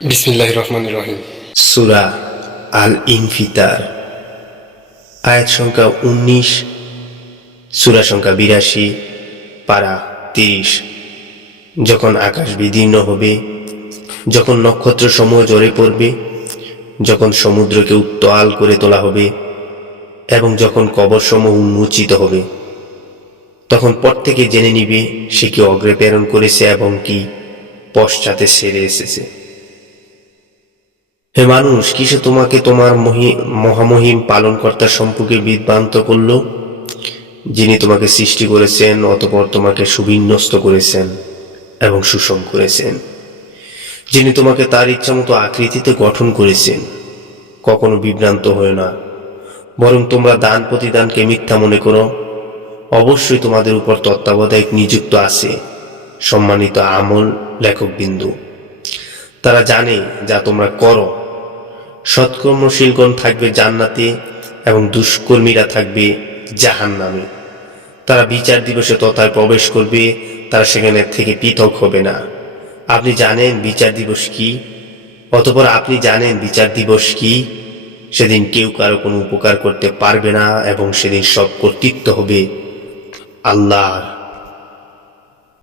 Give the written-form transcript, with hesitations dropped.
বিসমিল্লাহির রহমানির রহিম। সূরা আল ইনফিতার, আয়াত সংখ্যা 19, সূরা সংখ্যা 82, পারা 30। যখন আকাশ বিদীর্ণ হবে, যখন নক্ষত্রসমূহ ঝরে পড়বে, যখন সমুদ্রকে উত্তাল করে তোলা হবে এবং যখন কবরসমূহ উন্মোচিত হবে, তখন প্রত্যেকে জেনে নিবে সে কি অগ্রে প্রেরণ করেছে এবং কি পশ্চাতে সেরে এসেছে। হে মানুষ, কিসে তোমাকে তোমার মহামহিম পালনকর্তার সম্পর্কে বিভ্রান্ত করল, যিনি তোমাকে সৃষ্টি করেছেন, অতঃপর তোমাকে সুবিন্যস্ত করেছেন এবং সুষম করেছেন, যিনি তোমাকে তার ইচ্ছামতো আকৃতিতে গঠন করেছেন। কখনো বিভ্রান্ত হয় না, বরং তোমরা দান প্রতিদানকে মিথ্যা মনে করো। অবশ্যই তোমাদের উপর তত্ত্বাবধায়ক নিযুক্ত আছে সম্মানিত আমল লেখকবিন্দু। তারা জানে যা তোমরা করো। সৎকর্মশীলগণ থাকবে জান্নাতে এবং দুষ্কর্মীরা থাকবে জাহান্নামে। তারা বিচার দিবসে তথায় প্রবেশ করবে, তারা সেখানে থেকে পৃথক হবে না। আপনি জানেন বিচার দিবস কি? অতঃপর আপনি জানেন বিচার দিবস কি? সেদিন কেউ কারো কোনো উপকার করতে পারবে না এবং সেদিন সব কর্তৃত্ব হবে আল্লাহর।